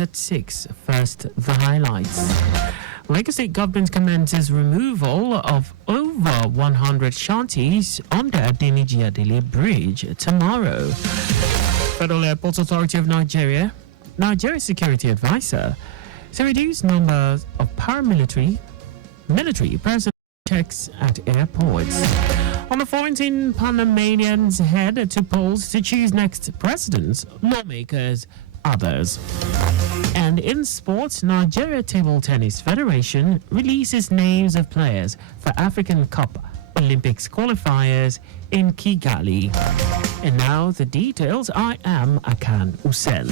At 6, first the highlights. Lagos State government commences removal of over 100 shanties on the Adeniji Bridge tomorrow. Federal Airports Authority of Nigeria, Nigeria Security Advisor, to reduce numbers of military personnel checks at airports. On the 14, Panamanians head to polls to choose next presidents, lawmakers, others. And in sports, Nigeria Table Tennis Federation releases names of players for African Cup Olympics qualifiers in Kigali. And now the details. I am Akan Usen.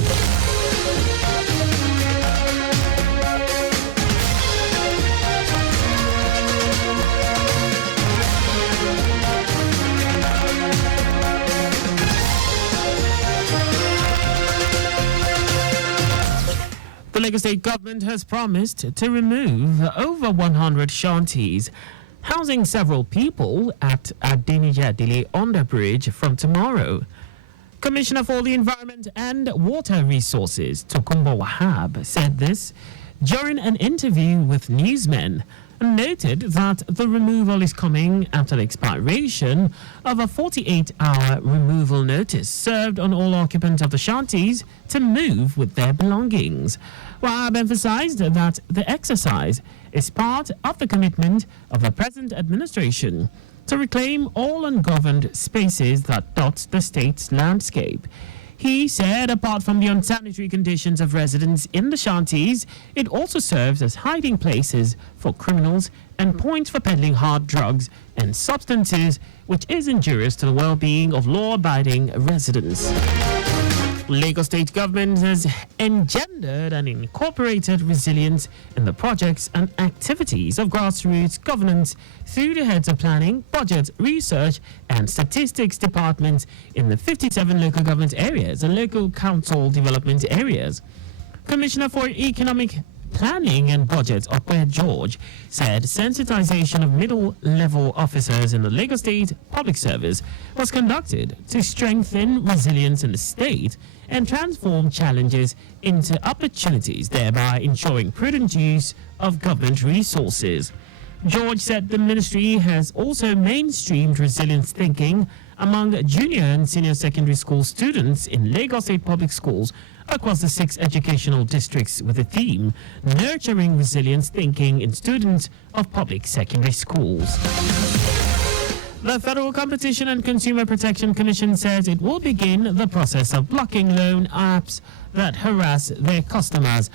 The Lagos State government has promised to remove over 100 shanties housing several people at Adeniji Underbridge from tomorrow. Commissioner for the Environment and Water Resources, Tokunbo Wahab, said this during an interview with newsmen and noted that the removal is coming after the expiration of a 48-hour removal notice served on all occupants of the shanties to move with their belongings. Wahab emphasized that the exercise is part of the commitment of the present administration to reclaim all ungoverned spaces that dot the state's landscape. He said apart from the unsanitary conditions of residents in the shanties, it also serves as hiding places for criminals and points for peddling hard drugs and substances, which is injurious to the well-being of law-abiding residents. Lagos State government has engendered and incorporated resilience in the projects and activities of grassroots governance through the heads of planning, budget, research and statistics departments in the 57 local government areas and local council development areas. Commissioner for Economic Planning and Budget, Okwe George, said sensitization of middle-level officers in the Lagos State Public Service was conducted to strengthen resilience in the state and transform challenges into opportunities, thereby ensuring prudent use of government resources. George said the ministry has also mainstreamed resilience thinking among junior and senior secondary school students in Lagos State public schools across the 6 educational districts with the theme Nurturing Resilience Thinking in Students of Public Secondary Schools. The Federal Competition and Consumer Protection Commission says it will begin the process of blocking loan apps that harass their customers.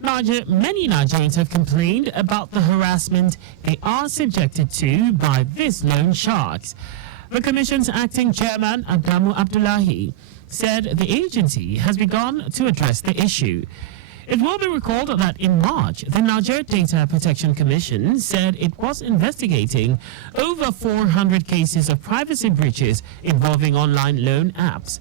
Many Nigerians have complained about the harassment they are subjected to by these loan sharks. The Commission's acting chairman, Adamu Abdullahi, said the agency has begun to address the issue. It will be recalled that in March, the Nigeria Data Protection Commission said it was investigating over 400 cases of privacy breaches involving online loan apps.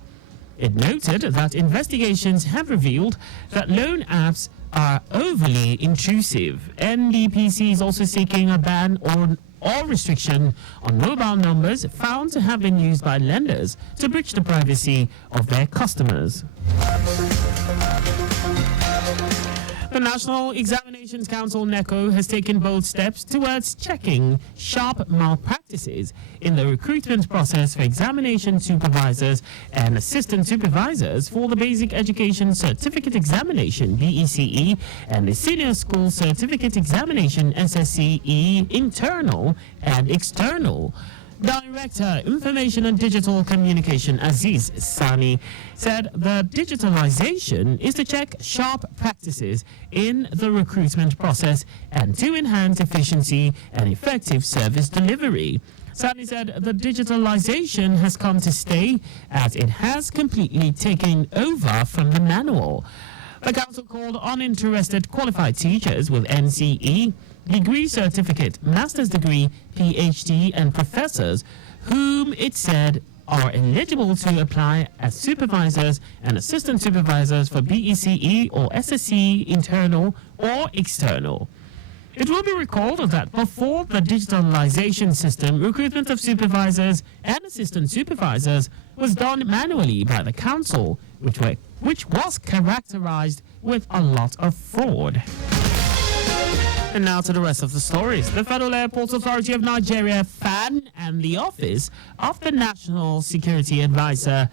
It noted that investigations have revealed that loan apps are overly intrusive. NDPC is also seeking a ban or restriction on mobile numbers found to have been used by lenders to breach the privacy of their customers. The National Examinations Council, NECO, has taken bold steps towards checking sharp malpractices in the recruitment process for examination supervisors and assistant supervisors for the Basic Education Certificate Examination, BECE, and the Senior School Certificate Examination, SSCE, internal and external. Director, Information and Digital Communication Aziz Sani said the digitalization is to check sharp practices in the recruitment process and to enhance efficiency and effective service delivery. Sani said the digitalization has come to stay as it has completely taken over from the manual. The council called uninterested qualified teachers with NCE, degree certificate, master's degree, PhD, and professors whom it said are eligible to apply as supervisors and assistant supervisors for BECE or SSC internal or external. It will be recalled that before the digitalization system, recruitment of supervisors and assistant supervisors was done manually by the council, which was characterized with a lot of fraud. And now to the rest of the stories. The Federal Airports Authority of Nigeria, FAN, and the Office of the National Security Advisor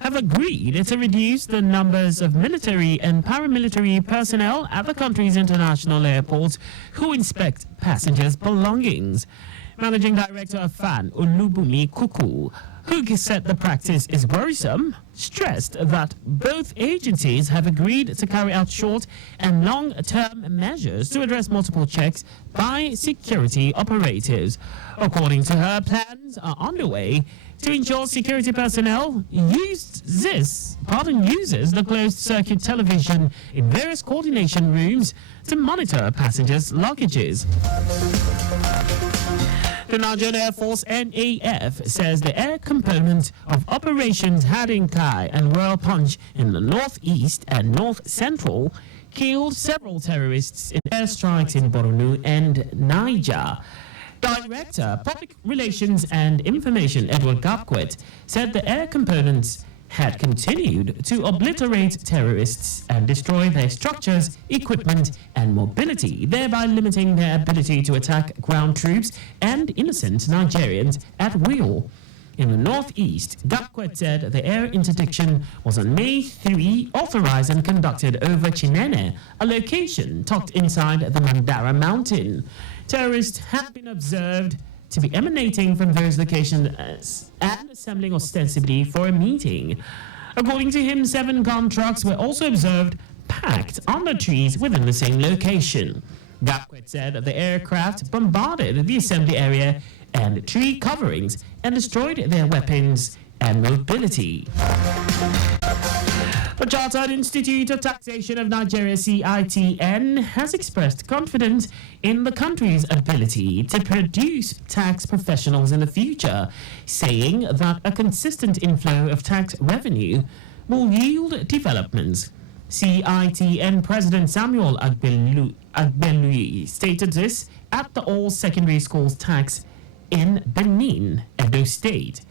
have agreed to reduce the numbers of military and paramilitary personnel at the country's international airports who inspect passengers' belongings. Managing Director of FAN, Olubunmi Kuku, who said the practice is worrisome, stressed that both agencies have agreed to carry out short and long-term measures to address multiple checks by security operatives. According to her, plans are underway to ensure security personnel uses the closed-circuit television in various coordination rooms to monitor passengers' luggages. The Nigerian Air Force NAF says the air component of Operations Hadinkai and Royal Punch in the northeast and north central killed several terrorists in airstrikes in Borno and Niger. Director, Public Relations and Information Edward Gapquet said the air components had continued to obliterate terrorists and destroy their structures, equipment, and mobility, thereby limiting their ability to attack ground troops and innocent Nigerians at will. In the northeast, Gapquet said the air interdiction was on May 3 authorized and conducted over Chinene, a location tucked inside the Mandara mountain. Terrorists have been observed to be emanating from various locations and assembling ostensibly for a meeting. According to him, 7 gun trucks were also observed packed under trees within the same location. Gapquet said the aircraft bombarded the assembly area and tree coverings and destroyed their weapons and mobility. The Chartered Institute of Taxation of Nigeria, CITN, has expressed confidence in the country's ability to produce tax professionals in the future, saying that a consistent inflow of tax revenue will yield developments. CITN President Samuel Agbelui stated this at the All Secondary Schools Tax in Benin, Edo State.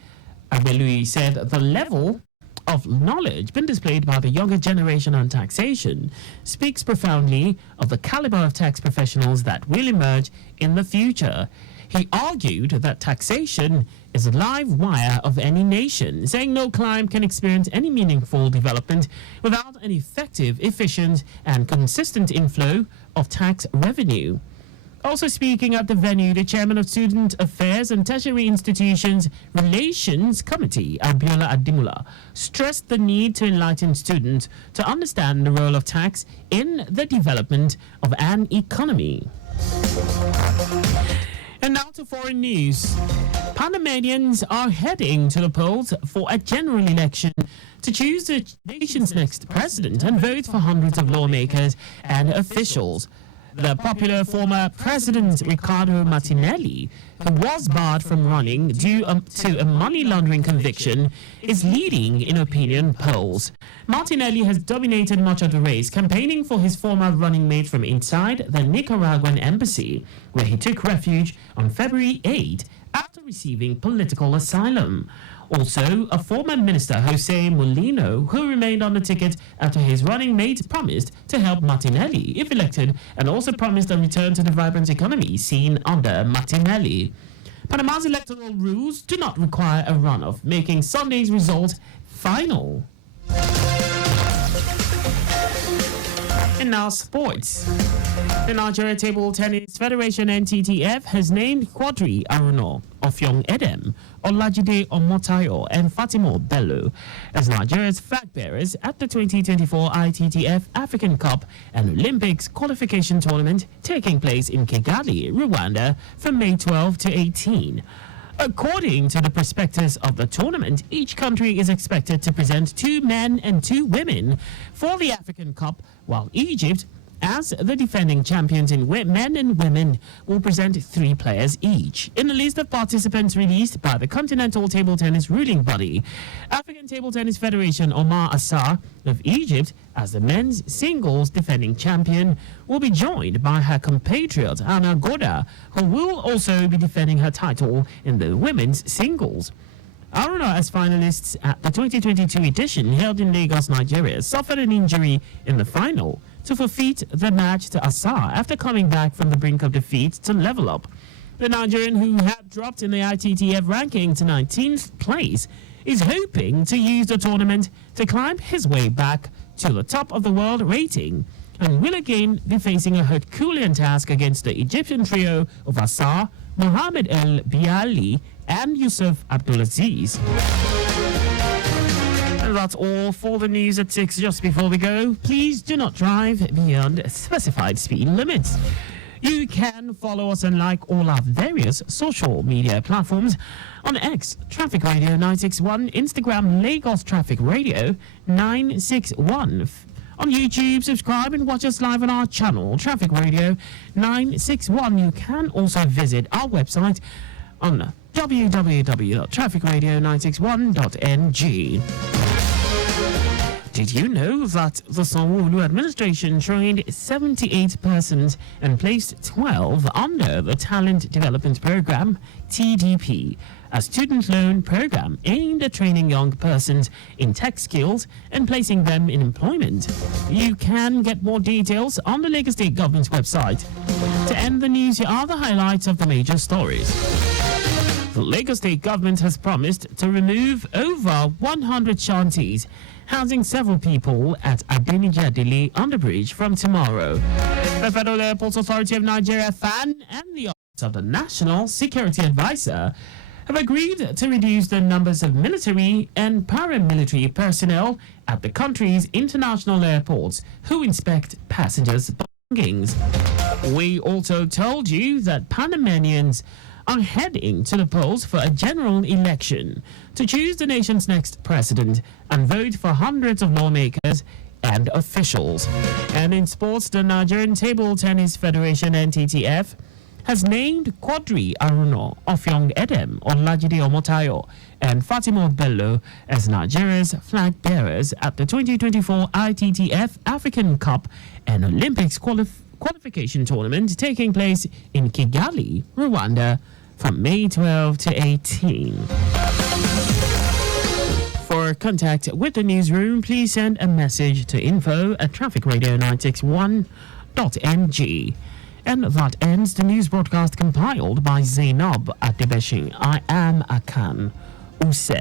Agbelui said the level of knowledge been displayed by the younger generation on taxation speaks profoundly of the caliber of tax professionals that will emerge in the future. He argued that taxation is the live wire of any nation, saying no clime can experience any meaningful development without an effective, efficient, and consistent inflow of tax revenue. Also speaking at the venue, the chairman of Student Affairs and Tertiary Institutions Relations Committee, Abiola Adimula, stressed the need to enlighten students to understand the role of tax in the development of an economy. And now to foreign news. Panamanians are heading to the polls for a general election to choose the nation's next president and vote for hundreds of lawmakers and officials. The popular former President Ricardo Martinelli, who was barred from running due to a money laundering conviction, is leading in opinion polls. Martinelli has dominated much of the race, campaigning for his former running mate from inside the Nicaraguan embassy, where he took refuge on February 8 after receiving political asylum. Also, a former minister, Jose Molino, who remained on the ticket after his running mate promised to help Martinelli if elected, and also promised a return to the vibrant economy seen under Martinelli. Panama's electoral rules do not require a runoff, making Sunday's result final. And now sports. The Nigeria Table Tennis Federation NTTF has named Quadri Aruno, Ofyong Edem, Olajide Omotayo, and Fatimo Bello as Nigeria's flag bearers at the 2024 ITTF African Cup and Olympics qualification tournament taking place in Kigali, Rwanda from May 12 to 18. According to the prospectus of the tournament, each country is expected to present 2 men and 2 women for the African Cup, while Egypt, as the defending champions in men and women, will present 3 players each. In the list of participants released by the Continental Table Tennis ruling body, African Table Tennis Federation Omar Assar of Egypt, as the men's singles defending champion, will be joined by her compatriot Anna Goda, who will also be defending her title in the women's singles. Aruna, as finalists at the 2022 edition held in Lagos, Nigeria, suffered an injury in the final to forfeit the match to Asa after coming back from the brink of defeat to level up. The Nigerian, who had dropped in the ITTF ranking to 19th place, is hoping to use the tournament to climb his way back to the top of the world rating and will again be facing a Herculean task against the Egyptian trio of Asa, Mohamed El Biali, and Yusuf Abdulaziz. And that's all for the news at 6. Just before we go, please do not drive beyond specified speed limits. You can follow us and like all our various social media platforms on X, Traffic Radio 961, Instagram, Lagos Traffic Radio 961. On YouTube, subscribe and watch us live on our channel, Traffic Radio 961. You can also visit our website on www.trafficradio961.ng. Did you know that the Sanwo-Olu administration trained 78 persons and placed 12 under the Talent Development Program, TDP, a student loan program aimed at training young persons in tech skills and placing them in employment? You can get more details on the Lagos State Government's website. To end the news, here are the highlights of the major stories. The Lagos State Government has promised to remove over 100 shanties housing several people at Adeniji Underbridge from tomorrow. The Federal Airports Authority of Nigeria, FAN, and the Office of the National Security Advisor have agreed to reduce the numbers of military and paramilitary personnel at the country's international airports who inspect passengers' belongings. We also told you that Panamanians are heading to the polls for a general election to choose the nation's next president and vote for hundreds of lawmakers and officials. And in sports, the Nigerian Table Tennis Federation, NTTF, has named Quadri Aruno, Ofyong Edem, Olajide Omotayo, and Fatima Bello as Nigeria's flag bearers at the 2024 ITTF African Cup and Olympics qualification tournament taking place in Kigali, Rwanda, from May 12 to 18. For contact with the newsroom, please send a message to info@trafficradio961.ng. And that ends the news broadcast compiled by Zainab Adebeshing. I am Akan Usen.